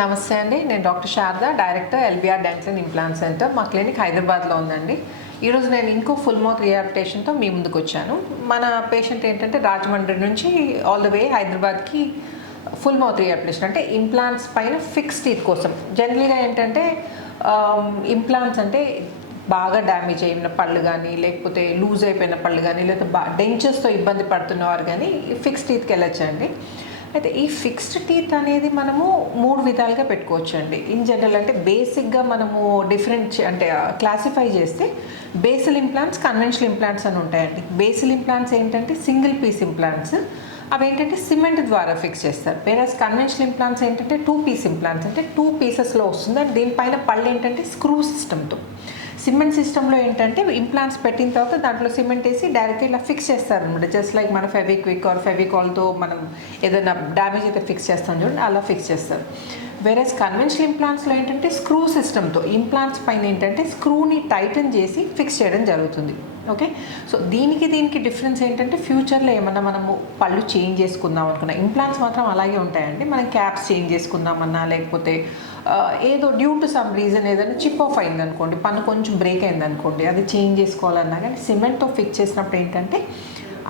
నమస్తే అండి, నేను doctor Sharada, director LBR dental and implant centre. మా క్లినిక్ హైదరాబాద్లో ఉందండి. ఈరోజు నేను ఇంకో ఫుల్ మౌత్ రిహాబిలిటేషన్తో మీ ముందుకు వచ్చాను. మన పేషెంట్ ఏంటంటే రాజమండ్రి నుంచి ఆల్ ద వే హైదరాబాద్కి ఫుల్ మౌత్ రిహాబిలిటేషన్, అంటే ఇంప్లాంట్స్ పైన ఫిక్స్ టీత్ కోసం. జనరల్గా ఏంటంటే ఇంప్లాంట్స్ అంటే బాగా డ్యామేజ్ అయిన పళ్ళు కానీ, లేకపోతే లూజ్ అయిపోయిన పళ్ళు కానీ, లేకపోతే డెంచర్స్తో ఇబ్బంది పడుతున్నవారు కానీ ఫిక్స్ టీత్కి వెళ్ళొచ్చండి. అయితే ఈ ఫిక్స్డ్ టీత్ అనేది మనము 3 విధాలుగా పెట్టుకోవచ్చు అండి. ఇన్ జనరల్ అంటే బేసిక్గా మనము డిఫరెంట్ అంటే క్లాసిఫై చేస్తే బేసిల్ ఇంప్లాంట్స్, కన్వెన్షనల్ ఇంప్లాంట్స్ అని ఉంటాయండి. బేసిల్ ఇంప్లాంట్స్ ఏంటంటే సింగిల్ పీస్ ఇంప్లాంట్స్, అవి ఏంటంటే సిమెంట్ ద్వారా ఫిక్స్ చేస్తారు. వేరేస్ కన్వెన్షనల్ ఇంప్లాంట్స్ ఏంటంటే 2 పీస్ ఇంప్లాంట్స్, అంటే 2 పీసెస్లో వస్తుంది. అండ్ దీనిపైన పళ్ళు ఏంటంటే స్క్రూ సిస్టమ్తో. సిమెంట్ సిస్టంలో ఏంటంటే ఇంప్లాంట్స్ పెట్టిన తర్వాత దాంట్లో సిమెంట్ వేసి డైరెక్ట్గా ఇలా ఫిక్స్ చేస్తారనమాట. జస్ట్ లైక్ మన ఫెవిక్విక్ ఆర్ ఫెవికాల్తో మనం ఏదైనా డ్యామేజ్ అయితే ఫిక్స్ చేస్తాం చూడండి, అలా ఫిక్స్ చేస్తారు. వేరేస్ కన్వెన్షనల్ ఇంప్లాంట్స్లో ఏంటంటే స్క్రూ సిస్టమ్తో ఇంప్లాంట్స్ పైన ఏంటంటే స్క్రూని టైటన్ చేసి ఫిక్స్ చేయడం జరుగుతుంది. ఓకే, సో దీనికి డిఫరెన్స్ ఏంటంటే ఫ్యూచర్లో ఏమన్నా మనము పళ్ళు చేంజ్ చేసుకుందాం అనుకున్నా, ఇంప్లాంట్స్ మాత్రం అలాగే ఉంటాయండి. మనం క్యాప్స్ చేంజ్ చేసుకుందామన్నా, లేకపోతే ఏదో డ్యూ టు సమ్ రీజన్ ఏదైనా చిప్ ఆఫ్ అయిందనుకోండి, పన్ను కొంచెం బ్రేక్ అయిందనుకోండి, అది చేంజ్ చేసుకోవాలన్నా కానీ సిమెంట్తో ఫిక్స్ చేసినప్పుడు ఏంటంటే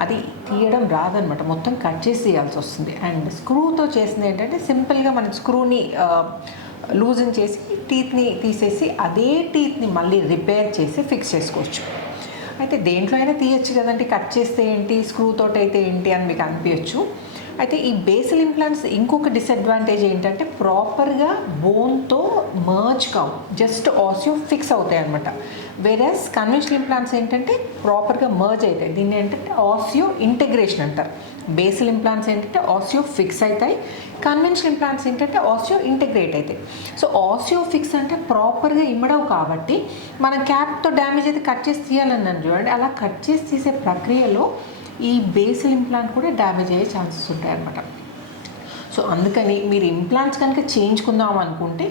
అది తీయడం రాదనమాట, మొత్తం కట్ చేసి తీయాల్సి వస్తుంది. అండ్ స్క్రూతో చేసింది ఏంటంటే సింపుల్గా మనం స్క్రూని లూజన్ చేసి టీత్ని తీసేసి అదే టీత్ని మళ్ళీ రిపేర్ చేసి ఫిక్స్ చేసుకోవచ్చు. అయితే దేంట్లో అయినా తీయచ్చు కదండి, కట్ చేస్తే ఏంటి, స్క్రూతో అయితే ఏంటి అని మీకు అనిపించచ్చు. అయితే ఈ బేసిల్ ఇంప్లాంట్స్ ఇంకొక డిసడ్వాంటేజ్ ఏంటంటే ప్రాపర్గా బోన్తో మర్జ్ కావు, జస్ట్ ఆసియో ఫిక్స్ అవుతాయి అనమాట. వేరేస్ కన్వెన్షనల్ ఇంప్లాంట్స్ ఏంటంటే ప్రాపర్గా మర్జ్ అవుతాయి. దీన్ని ఏంటంటే ఆసియో ఇంటగ్రేషన్ అంటారు. బేసిల్ ఇంప్లాంట్స్ ఏంటంటే ఆసియో ఫిక్స్ అవుతాయి, కన్వెన్షనల్ ఇంప్లాంట్స్ ఏంటంటే ఆసియో ఇంటగ్రేట్ అవుతాయి. సో ఆసియో ఫిక్స్ అంటే ప్రాపర్గా ఇమ్మడవు కాబట్టి మనం క్యాప్తో డ్యామేజ్ అయితే కట్ చేసి తీయాలన్నాను చూడండి, అలా కట్ చేసి తీసే ప్రక్రియలో ఈ బేసిల్ ఇంప్లాంట్ కూడా డ్యామేజ్ అయ్యే ఛాన్సెస్ ఉంటాయి అన్నమాట. సో అందుకని మీరు ఇంప్లాంట్స్ కనుక చేయించుకుందాం అనుకుంటే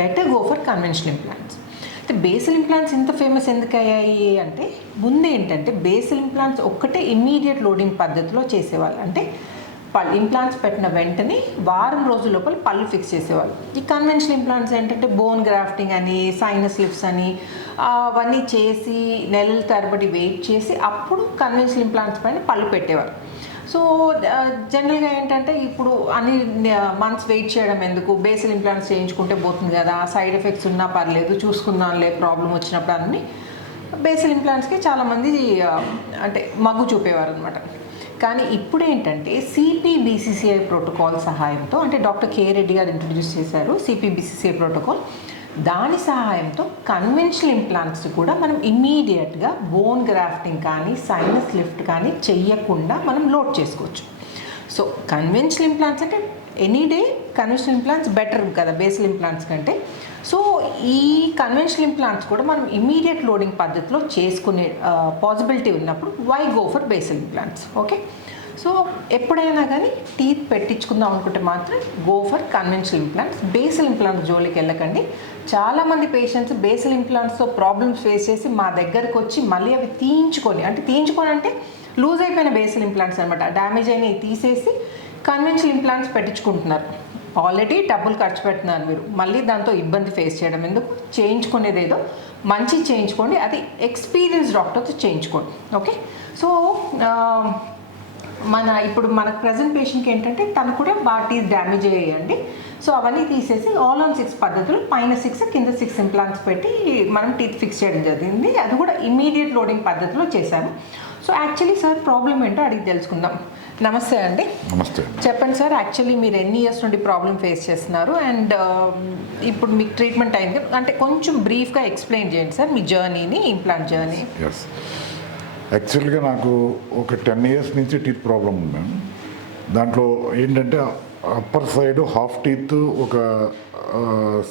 better go for conventional implants. అయితే బేసిల్ ఇంప్లాంట్స్ ఇంత ఫేమస్ ఎందుకు అయ్యాయి అంటే ముందు ఏంటంటే బేసిల్ ఇంప్లాంట్స్ ఒక్కటే ఇమ్మీడియట్ లోడింగ్ పద్ధతిలో చేసేవాళ్ళు. అంటే ఇంప్లాంట్స్ పెట్టిన వెంటనే వారం రోజుల లోపల పళ్ళు ఫిక్స్ చేసేవాళ్ళు. ఈ కన్వెన్షనల్ ఇంప్లాంట్స్ ఏంటంటే బోన్ గ్రాఫ్టింగ్ అని, సైనస్ లిఫ్ట్స్ అని అవన్నీ చేసి నెలల తరబడి వెయిట్ చేసి అప్పుడు కన్వెన్షనల్ ఇంప్లాంట్స్ పైన పళ్ళు పెట్టేవారు. సో జనరల్గా ఏంటంటే ఇప్పుడు అన్ని మంత్స్ వెయిట్ చేయడం ఎందుకు, బేసిల్ ఇంప్లాంట్స్ చేయించుకుంటే పోతుంది కదా, సైడ్ ఎఫెక్ట్స్ ఉన్నా పర్లేదు చూసుకుందాంలే ప్రాబ్లం వచ్చినప్పుడు అన్ని బేసిల్ ఇంప్లాంట్స్కి చాలామంది అంటే మగ్గు చూపేవారు అనమాట. కానీ ఇప్పుడు ఏంటంటే సిపిబిసిసిఐ ప్రోటోకాల్ సహాయంతో, అంటే డాక్టర్ కే రెడ్డి గారు ఇంట్రడ్యూస్ చేశారు సిపిబిసిసిఐ ప్రోటోకాల్, దాని సహాయంతో కన్వెన్షనల్ ఇంప్లాంట్స్ కూడా మనం ఇమ్మీడియట్గా బోన్ గ్రాఫ్టింగ్ కానీ సైనస్ లిఫ్ట్ కానీ చెయ్యకుండా మనం లోడ్ చేసుకోవచ్చు. సో కన్వెన్షనల్ ఇంప్లాంట్స్ అంటే any day conventional implants better కదా బేసిల్ ఇంప్లాంట్స్ కంటే. సో ఈ కన్వెన్షనల్ ఇంప్లాంట్స్ కూడా మనం ఇమ్మీడియట్ లోడింగ్ పద్ధతిలో చేసుకునే పాసిబిలిటీ ఉన్నప్పుడు why go for basal implants. Okay, so ఎప్పుడైనా కానీ టీత్ పెట్టించుకుందాం అనుకుంటే మాత్రం go for conventional implants. Basal implants జోలికి వెళ్ళకండి. చాలామంది పేషెంట్స్ బేసిల్ ఇంప్లాంట్స్తో ప్రాబ్లమ్స్ ఫేస్ చేసి మా దగ్గరకు వచ్చి మళ్ళీ అవి తీయించుకొని అంటే లూజ్ అయిపోయిన బేసిల్ ఇంప్లాంట్స్ అనమాట, డ్యామేజ్ అయినవి తీసేసి కన్వెన్షనల్ ఇంప్లాంట్స్ పెట్టించుకుంటున్నారు. ఆల్రెడీ డబ్బులు ఖర్చు పెడుతున్నారు మీరు, మళ్ళీ దాంతో ఇబ్బంది ఫేస్ చేయడం ఎందుకు, చేయించుకునేది ఏదో మంచి చేయించుకోండి, అది ఎక్స్పీరియన్స్ డాక్టర్తో చేయించుకోండి. ఓకే, సో ఇప్పుడు మన ప్రజెంట్ పేషెంట్కి ఏంటంటే తను కూడా బాగా డ్యామేజ్ అయ్యాయండి. సో అవన్నీ తీసేసి ఆల్ ఆన్ 6 పద్ధతులు, పైన 6 కింద 6 ఇంప్లాంట్స్ పెట్టి మనం టీత్ ఫిక్స్ చేయడం జరిగింది. అది కూడా ఇమీడియట్ లోడింగ్ పద్ధతిలో చేశాను. సో యాక్చువల్లీ సార్ ప్రాబ్లం ఏంటో అడిగి తెలుసుకుందాం. నమస్తే అండి. నమస్తే. చెప్పండి సార్, యాక్చువల్లీ మీరు ఎన్ని ఇయర్స్ నుండి ప్రాబ్లం ఫేస్ చేస్తున్నారు అండ్ ఇప్పుడు మీకు ట్రీట్మెంట్ అయింది అంటే కొంచెం బ్రీఫ్గా ఎక్స్ప్లెయిన్ చేయండి సార్ మీ జర్నీని, ఇంప్లాంట్ జర్నీ. ఎస్, యాక్చువల్గా నాకు ఒక 10 ఇయర్స్ నుంచి టీత్ ప్రాబ్లం ఉన్నాను. దాంట్లో ఏంటంటే అప్పర్ సైడ్ హాఫ్ టీత్ ఒక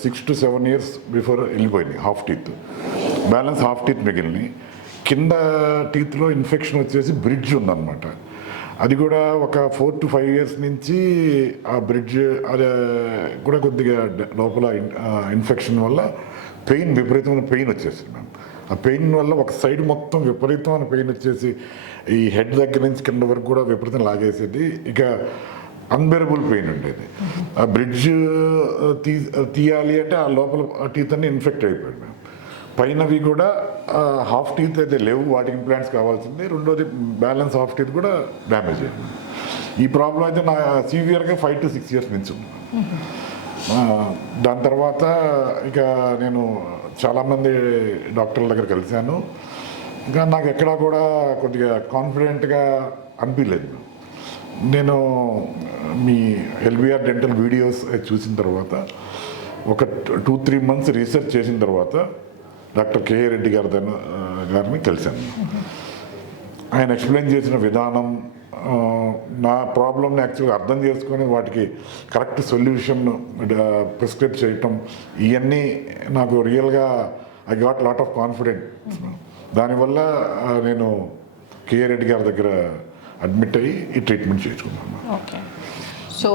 6 to 7 ఇయర్స్ బిఫోర్ వెళ్ళిపోయింది half teeth, balance half teeth మిగిలినాయి. కింద టీత్లో ఇన్ఫెక్షన్ వచ్చేసి బ్రిడ్జ్ ఉందన్నమాట. అది కూడా ఒక 4 to 5 ఇయర్స్ నుంచి ఆ బ్రిడ్జ్ అది కూడా కొద్దిగా లోపల ఇన్ఫెక్షన్ వల్ల విపరీతమైన పెయిన్ వచ్చేసింది మ్యామ్. ఆ పెయిన్ వల్ల ఒక సైడ్ మొత్తం విపరీతమైన పెయిన్ వచ్చేసి ఈ హెడ్ దగ్గర నుంచి కింద వరకు కూడా విపరీతం లాగేసేది. ఇక అన్బెరబుల్ పెయిన్ ఉండేది. ఆ బ్రిడ్జ్ తీయాలి అంటే ఆ లోపల టీత్ అన్ని ఇన్ఫెక్ట్ అయిపోయాడు మేము. పైనవి కూడా హాఫ్ టీత్ అయితే లేవు, వాటికి ఇంప్లాంట్స్ కావాల్సింది. రెండోది బ్యాలెన్స్ హాఫ్ టీత్ కూడా డ్యామేజ్ అయింది. ఈ ప్రాబ్లం అయితే నా సివియర్గా 5 to 6 years నుంచి ఉంది. దాని తర్వాత ఇక నేను చాలామంది డాక్టర్ల దగ్గర కలిశాను. ఇంకా నాకు ఎక్కడా కూడా కొద్దిగా కాన్ఫిడెంట్గా అనిపించలేదు. నేను మీ ఎల్బిఆర్ డెంటల్ వీడియోస్ చూసిన తర్వాత ఒక 2-3 months రీసెర్చ్ చేసిన తర్వాత డాక్టర్ కేఏ రెడ్డి గారిని కలిశాను. ఆయన ఎక్స్ప్లెయిన్ చేసిన విధానం, నా ప్రాబ్లమ్ని యాక్చువల్గా అర్థం చేసుకొని వాటికి కరెక్ట్ సొల్యూషన్ ప్రిస్క్రైబ్ చేయటం, ఇవన్నీ నాకు రియల్గా I got lot of confident. దానివల్ల నేను కేఏ రెడ్డి గారి దగ్గర అడ్మిట్ అయ్యి ఈ ట్రీట్మెంట్ చేసుకున్నాను. ఓకే. సో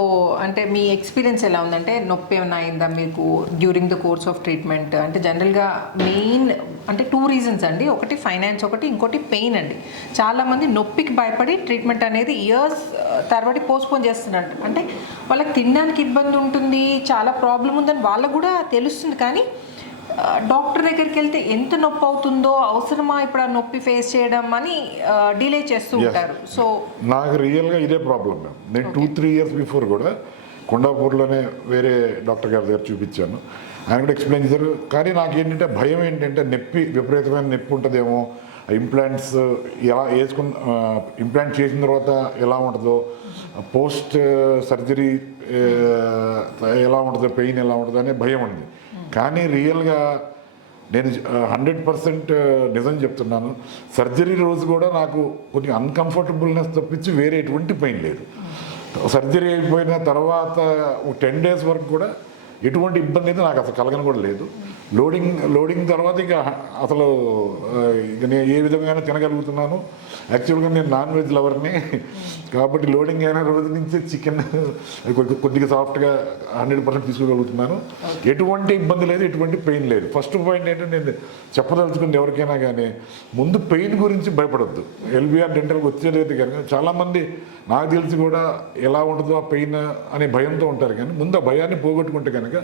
అంటే మీ ఎక్స్పీరియన్స్ ఎలా ఉందంటే నొప్పి ఏమైనా అయిందా మీకు during the course of treatment? అంటే జనరల్గా మెయిన్ అంటే 2 reasons అండి. ఒకటి ఫైనాన్స్, ఇంకోటి పెయిన్ అండి. చాలామంది నొప్పికి భయపడి ట్రీట్మెంట్ అనేది ఇయర్స్ తరబడి పోస్ట్పోన్ చేస్తున్నారు. అంటే వాళ్ళకి తినడానికి ఇబ్బంది ఉంటుంది, చాలా ప్రాబ్లం ఉందని వాళ్ళకు కూడా తెలుస్తుంది. కానీ డాక్టర్ దగ్గరికి వెళ్తే ఎంత నొప్పి అవుతుందో, అవసరమా ఇప్పుడు ఆ నొప్పి ఫేస్ చేయడం అని డిలే చేస్తూ ఉంటారు. సో నాకు రియల్గా ఇదే ప్రాబ్లం. నేను 2-3 years బిఫోర్ కూడా కొండాపూర్లోనే వేరే డాక్టర్ గారి దగ్గర చూపించాను. ఆయన కూడా ఎక్స్ప్లెయిన్ చేశారు. కానీ నాకు ఏంటంటే భయం ఏంటంటే విపరీతమైన నొప్పి ఉంటుందేమో, ఇంప్లాంట్స్ ఎలా ఇంప్లాంట్ చేసిన తర్వాత ఎలా ఉంటుందో, పోస్ట్ సర్జరీ ఎలా ఉంటుందో, పెయిన్ ఎలా ఉంటుందో అనే భయం ఉంది. కానీ రియల్గా నేను 100% నిజం చెప్తున్నాను. సర్జరీ రోజు కూడా నాకు కొంచెం అన్కంఫర్టబుల్నెస్ తప్పించి వేరే ఎటువంటి పెయిన్ లేదు. సర్జరీ అయిపోయిన తర్వాత 10 days వరకు కూడా ఎటువంటి ఇబ్బంది అయితే నాకు అసలు కలగని కూడా లేదు. లోడింగ్ తర్వాత ఇక అసలు ఇక నేను ఏ విధంగా తినగలుగుతున్నాను. యాక్చువల్గా నేను నాన్ వెజ్ లవర్ని కాబట్టి లోడింగ్ అయిన రోజు నుంచి చికెన్ కొద్దిగా సాఫ్ట్గా 100% తీసుకోగలుగుతున్నాను. ఎటువంటి ఇబ్బంది లేదు, ఎటువంటి పెయిన్ లేదు. ఫస్ట్ పాయింట్ ఏంటంటే నేను చెప్పదలుచుకుంది ఎవరికైనా కానీ ముందు పెయిన్ గురించి భయపడద్దు. ఎల్బిఆర్ డెంటల్కి వచ్చేది కనుక చాలామంది నాకు తెలిసి కూడా ఎలా ఉంటుందో ఆ పెయిన్ అనే భయంతో ఉంటారు. కానీ ముందు ఆ భయాన్ని పోగొట్టుకుంటే కనుక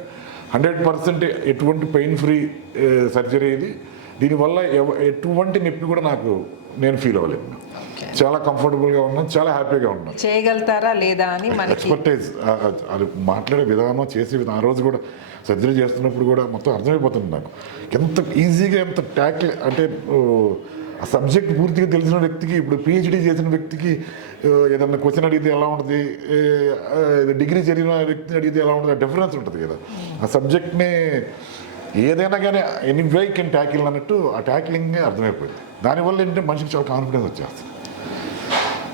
100% ఎటువంటి పెయిన్ ఫ్రీ సర్జరీ ఇది. దీనివల్ల ఎటువంటి నొప్పి కూడా నేను ఫీల్ అవ్వలేదు. చాలా కంఫర్టబుల్గా ఉన్నాను, చాలా హ్యాపీగా ఉన్నాను. చేయగలుగుతారా లేదా అని ఎక్స్పర్టైజ్, అది మాట్లాడే విధానం, చేసే విధానం. ఆ రోజు కూడా సర్జరీ చేస్తున్నప్పుడు కూడా మొత్తం అర్థమైపోతుంది నాకు ఎంత ఈజీగా, ఎంత ట్యాక్ల్ అంటే ఆ సబ్జెక్ట్ పూర్తిగా తెలిసిన వ్యక్తికి, ఇప్పుడు పిహెచ్డీ చేసిన వ్యక్తికి ఏదన్నా క్వశ్చన్ అడిగితే ఎలా ఉంటుంది, డిగ్రీ చదివిన వ్యక్తిని అడిగితే ఎలా ఉంటుంది, డిఫరెన్స్ ఉంటుంది కదా. ఆ సబ్జెక్ట్ని ఏదైనా కానీ ఎనీవే కెన్ ట్యాకిల్ అన్నట్టు ఆ ట్యాకిలింగే అర్థమైపోయింది. దానివల్ల ఏంటంటే మనిషికి చాలా కాన్ఫిడెన్స్ వచ్చేస్తుంది.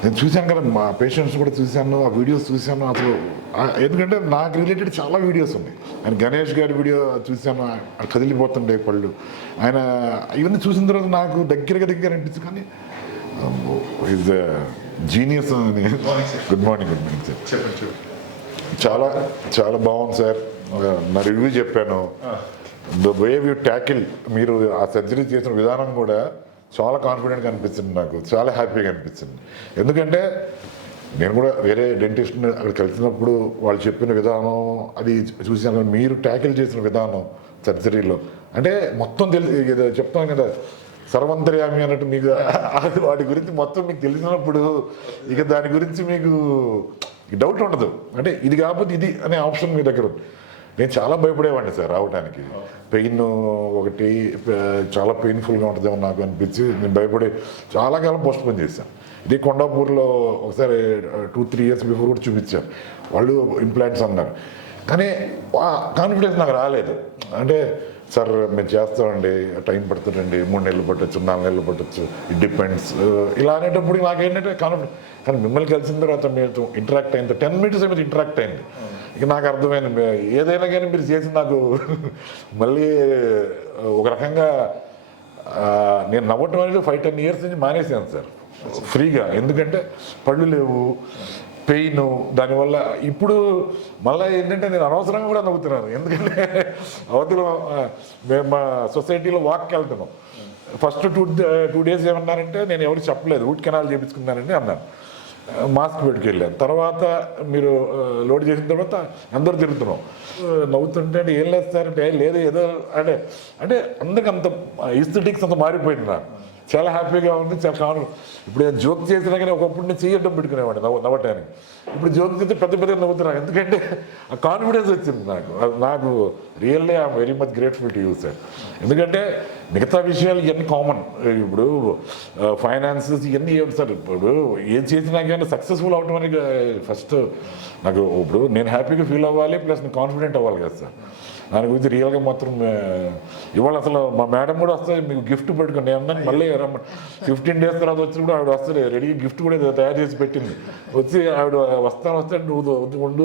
నేను చూశాను కదా, మా పేషెంట్స్ కూడా చూశాను, ఆ వీడియోస్ చూశాను. అసలు ఎందుకంటే నాకు రిలేటెడ్ చాలా వీడియోస్ ఉన్నాయి. ఆయన గణేష్ గారి వీడియో చూశాను, కదిలిపోతుండే పళ్ళు. ఆయన ఇవన్నీ చూసిన తర్వాత నాకు దగ్గర అనిపించింది. కానీ ఈజ్ జీనియస్ అని. Good morning sir. చాలా చాలా బాగుంది సార్. నా రివ్యూ చెప్పాను. ద వే యూ ట్యాకిల్, మీరు ఆ సర్జరీ చేసిన విధానం కూడా చాలా కాన్ఫిడెంట్గా అనిపించింది. నాకు చాలా హ్యాపీగా అనిపించింది. ఎందుకంటే నేను కూడా వేరే డెంటిస్ట్ని అక్కడ కలిసినప్పుడు వాళ్ళు చెప్పిన విధానం అది చూసాను. మీరు ట్యాకిల్ చేసిన విధానం సర్జరీలో అంటే మొత్తం చెప్తాను కదా, సర్వంతర్యామి అన్నట్టు మీకు వాటి గురించి మొత్తం మీకు తెలిసినప్పుడు ఇక దాని గురించి మీకు డౌట్ ఉండదు. అంటే ఇది కాకపోతే ఇది అనే ఆప్షన్ మీ దగ్గర ఉంది. నేను చాలా భయపడేవాడిని సార్ రావడానికి. పెయిన్ ఒకటి చాలా పెయిన్ఫుల్గా ఉంటుందేమో నాకు అనిపించి నేను భయపడి చాలా కాలం పోస్ట్పోన్ చేశాను. ఇది కొండాపూర్లో ఒకసారి 2-3 years బిఫోర్ కూడా చూపించాను. వాళ్ళు ఇంప్లాంట్స్ అన్నారు. కానీ కాన్ఫిడెన్స్ నాకు రాలేదు. అంటే సార్ మేము చేస్తామండి, టైం పడుతుందండి, 3 నెలలు పట్టచ్చు, 4 నెలలు పట్టచ్చు, ఇట్ డిపెండ్స్ ఇలా అనేటప్పుడు నాకేంటంటే కాన్ఫిడెన్స్. కానీ మిమ్మల్ని కలిసిన తర్వాత మీరు ఇంటరాక్ట్ అయింది 10 minutes మీరు ఇంటరాక్ట్ అయింది. ఇక నాకు అర్థమైంది ఏదైనా కానీ మీరు చేసి నాకు మళ్ళీ ఒక రకంగా నేను నవ్వటం అనేది 5-10 years నుంచి మానేసాను సార్ ఫ్రీగా. ఎందుకంటే పళ్ళు లేవు, పెయిన్, దానివల్ల ఇప్పుడు మళ్ళీ ఏంటంటే నేను అనవసరంగా కూడా నవ్వుతున్నాను. ఎందుకంటే అవతల మేము మా సొసైటీలో వాక్కి వెళ్తున్నాం. ఫస్ట్ 2 days ఏమన్నారంటే నేను ఎవరికి చెప్పలేదు, రూట్ కెనాల్ చేయించుకున్నానండి అన్నాను. మాస్క్ పెట్టుకెళ్ళాను. తర్వాత మీరు లోడ్ చేసిన తర్వాత అందరూ తిరుగుతున్నాం. నవ్వుతుంటే అంటే ఏం లేదు సార్ అంటే లేదు ఏదో అంటే అంటే అందరికి అంత ఇస్థెటిక్స్ అంత మారిపోయింది నాకు. చాలా హ్యాపీగా ఉంది, చాలా కాన్ఫిడెంట్. ఇప్పుడు నేను జోక్ చేసినా కానీ ఒకప్పుడు నేను చేయడం పెట్టుకునేవాడిని నవ్వటానికి. ఇప్పుడు జోక్ చేస్తే పెద్ద పెద్ద నవ్వుతున్నాను, ఎందుకంటే ఆ కాన్ఫిడెన్స్ వచ్చింది నాకు. నాకు really I'm very much grateful to you sir. ఎందుకంటే మిగతా విషయాలు ఇవన్నీ కామన్. ఇప్పుడు ఫైనాన్సెస్ ఇవన్నీ ఏమి సార్, ఇప్పుడు ఏం చేసినా కానీ సక్సెస్ఫుల్ అవటం అనేది ఫస్ట్ నాకు. ఇప్పుడు నేను హ్యాపీగా ఫీల్ అవ్వాలి, ప్లస్ నేను కాన్ఫిడెంట్ అవ్వాలి కదా సార్. దాని గురించి రియల్గా మాత్రం ఇవాళ అసలు మా మేడం కూడా వస్తుంది, మీకు గిఫ్ట్ పెట్టుకుని నేను అన్నాను మళ్ళీ 15 days తర్వాత వచ్చినప్పుడు ఆవిడ వస్తుంది రెడీ, గిఫ్ట్ కూడా తయారు చేసి పెట్టింది. వచ్చి ఆవిడ వస్తే నువ్వు ఉండు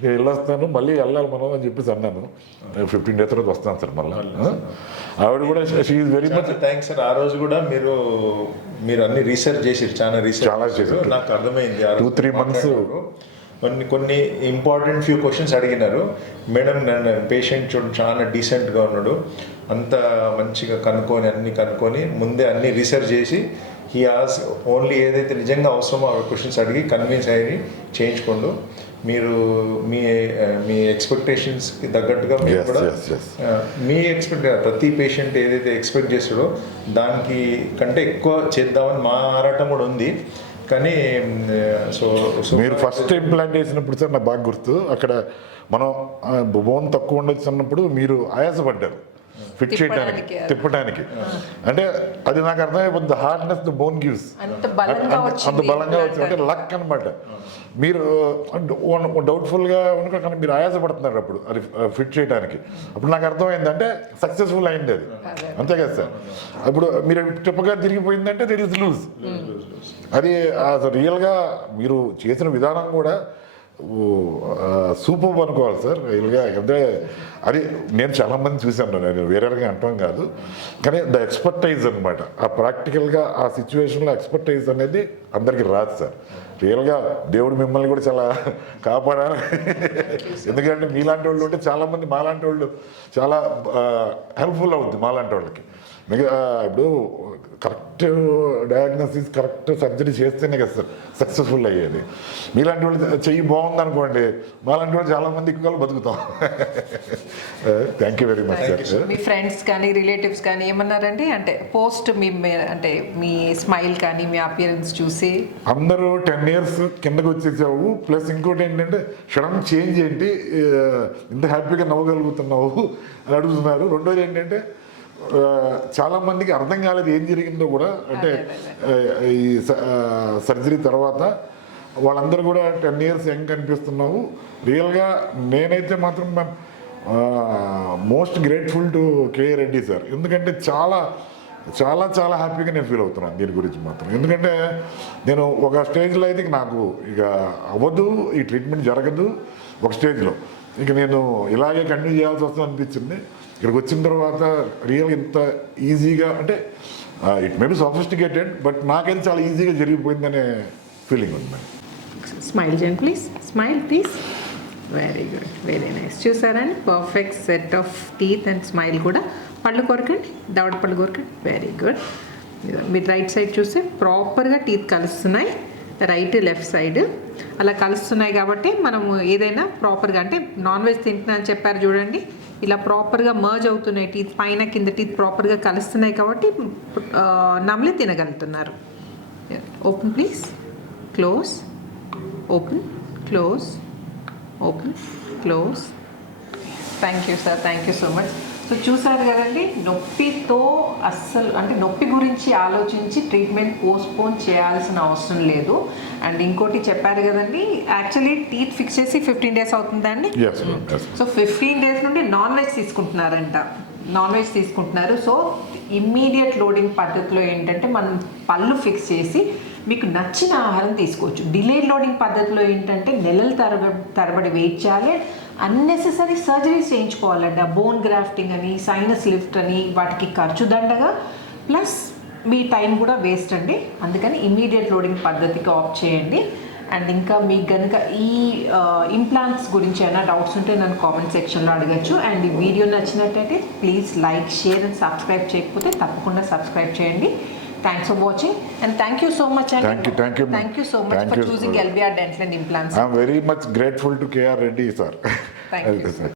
నేను వెళ్ళొస్తాను, మళ్ళీ వెళ్ళాలి మనం అని చెప్పేసి అన్నాను. 15 days తర్వాత వస్తాను సార్ మళ్ళీ. ఆవిడ కూడా she is very much thanks sir. ఆ రోజు కూడా మీరు అన్ని రీసెర్చ్ చేసి చాలా చేశారు. నాకు అర్థమైంది 2-3 months కొన్ని ఇంపార్టెంట్ ఫ్యూ క్వశ్చన్స్ అడిగినారు. మేడం నన్ను పేషెంట్ చూడండి చాలా డీసెంట్గా ఉన్నాడు, అంత మంచిగా కనుక్కొని ముందే అన్ని రీసెర్చ్ చేసి హీ ఆస్ ఓన్లీ ఏదైతే నిజంగా అవసరమో ఆ క్వశ్చన్స్ అడిగి కన్విన్స్ అయ్యి చేయించుకోండు. మీరు మీ ఎక్స్పెక్టేషన్స్కి తగ్గట్టుగా మీరు కూడా మీ ప్రతి పేషెంట్ ఏదైతే ఎక్స్పెక్ట్ చేస్తాడో దానికి కంటే ఎక్కువ చేద్దామని మా ఆరాటం కూడా ఉంది. కానీ మీరు ఫస్ట్ ఇంప్లాంట్ చేసినప్పుడు సార్ నాకు బాగా గుర్తు, అక్కడ మనం బోన్ తక్కువ ఉండొచ్చు అన్నప్పుడు మీరు ఆయాసపడ్డారు ఫిట్ చేయడానికి, తిప్పడానికి. అంటే అది నాకు అర్థమైపోతుంది, the hardness the bone gives అంత బలంగా వచ్చింది, అంటే లక్ అనమాట. మీరు డౌట్ఫుల్గా ఉండకుండా మీరు ఆయాసపడుతున్నారు అప్పుడు అది ఫిట్ చేయడానికి. అప్పుడు నాకు అర్థమైంది అంటే సక్సెస్ఫుల్ అయింది అది, అంతే కదా సార్. అప్పుడు మీరు టిప్పగా తిరిగిపోయిందంటే దెర్ ఇస్ లూజ్. అది రియల్గా మీరు చేసిన విధానం కూడా సూపర్ అనుకోవాలి సార్ రియల్గా. అంటే అది నేను చాలామంది చూశాను, నేను వేరేగా అంటాం కాదు, కానీ ద ఎక్స్పర్టైజ్ అనమాట. ఆ ప్రాక్టికల్గా ఆ సిచ్యువేషన్లో ఎక్స్పర్టైజ్ అనేది అందరికీ రాదు సార్. రియల్గా దేవుడు మిమ్మల్ని కూడా చాలా కాపాడాలి. ఎందుకంటే మీలాంటి వాళ్ళు ఉంటే చాలామంది మాలాంటి వాళ్ళు చాలా హెల్ప్ఫుల్ అవుతుంది మాలాంటి వాళ్ళకి. ఇప్పుడు కరెక్ట్ డయాగ్నోసిస్ కరెక్ట్ సర్జరీ చేస్తేనే కదా సార్ సక్సెస్ఫుల్ అయ్యేది. మీలాంటి వాళ్ళు చెయ్యి బాగుంది అనుకోండి, మాలాంటి వాళ్ళు చాలామంది ఎక్కువ బతుకుతాం. Thank you very much sir. Me friends కానీ రిలేటివ్స్ కానీ ఏమన్నారండి, అంటే పోస్ట్ అంటే మీ స్మైల్ కానీ మీ అపియరెన్స్ చూసి? అందరూ 10 years కిందకు వచ్చేసావు, ప్లస్ ఇంకోటి ఏంటంటే సడన్ చేంజ్ ఏంటి ఇంత హ్యాపీగా నవ్వగలుగుతున్నావు అని అడుగుతున్నారు. రెండోది ఏంటంటే చాలామందికి అర్థం కాలేదు ఏం జరిగిందో కూడా, అంటే ఈ సర్జరీ తర్వాత వాళ్ళందరూ కూడా 10 years యంగ్ కనిపిస్తున్నావు. రియల్గా నేనైతే మాత్రం most grateful to K Reddy sir. ఎందుకంటే చాలా చాలా చాలా హ్యాపీగా నేను ఫీల్ అవుతున్నాను దీని గురించి మాత్రం. ఎందుకంటే నేను ఒక స్టేజ్లో అయితే నాకు ఇక అవ్వదు, ఈ ట్రీట్మెంట్ జరగదు ఒక స్టేజ్లో, ఇక నేను ఇలాగే కంటిన్యూ చేయాల్సి వస్తుంది అనిపించింది. ఇక్కడికి వచ్చిన తర్వాత రియల్గా ఇంత ఈజీగా, అంటే it may be sophisticated, but నాకైతే చాలా ఈజీగా జరిగిపోయిందనే ఫీలింగ్ ఉంది. స్మైల్ చేయండి please, smile please. Very good, very nice. చూసారని perfect set of teeth and smile కూడా. పళ్ళు కొరకండి, దవడ పళ్ళు కొరకండి. వెరీ గుడ్. మీరు రైట్ సైడ్ చూస్తే ప్రాపర్గా టీత్ కలుస్తున్నాయి, రైట్ లెఫ్ట్ సైడ్ అలా కలుస్తున్నాయి. కాబట్టి మనము ఏదైనా ప్రాపర్గా, అంటే నాన్ వెజ్ తింటున్నా అని చెప్పారు చూడండి, ఇలా ప్రాపర్గా మర్జ్ అవుతున్నాయి టీత్, పైన కింద టీత్ ప్రాపర్గా కలుస్తున్నాయి కాబట్టి నమ్లి తినగలుగుతున్నారు. Open please, close, open, close, open, close. Thank you sir, thank you so much. So చూసారు కదండి, నొప్పితో అస్సలు, అంటే నొప్పి గురించి ఆలోచించి ట్రీట్మెంట్ పోస్ట్పోన్ చేయాల్సిన అవసరం లేదు. అండ్ ఇంకోటి చెప్పారు కదండి, యాక్చువల్లీ టీత్ ఫిక్స్ చేసి 15 days అవుతుందండి. సో 15 days నుండి నాన్ వెజ్ తీసుకుంటున్నారు. సో ఇమ్మీడియట్ లోడింగ్ పద్ధతిలో ఏంటంటే మనం పళ్ళు ఫిక్స్ చేసి మీకు నచ్చిన ఆహారం తీసుకోవచ్చు. డిలేడ్ లోడింగ్ పద్ధతిలో ఏంటంటే నెలల తరబడి వెయిట్ చేయాలి, అన్నెసెసరీ సర్జరీస్ చేయించుకోవాలండి. ఆ బోన్ గ్రాఫ్టింగ్ అని, సైనస్ లిఫ్ట్ అని, వాటికి ఖర్చు దండగా, ప్లస్ మీ టైం కూడా వేస్ట్ అండి. అందుకని ఇమ్మీడియట్ లోడింగ్ పద్ధతికి ఆప్ట్ చేయండి. అండ్ ఇంకా మీకు కనుక ఈ ఇంప్లాంట్స్ గురించి ఏమైనా డౌట్స్ ఉంటే నన్ను కామెంట్ సెక్షన్లో అడగచ్చు. అండ్ ఈ వీడియో నచ్చినట్టయితే please like, share and subscribe చేయకపోతే తప్పకుండా సబ్స్క్రైబ్ చేయండి. Thanks for watching and thank you so much అండి. Thank you, thank you, ma'am. Thank you so much Thank for you. Choosing LBR dental and implants. I'm very much grateful to KR Reddy sir. Thank you, sir.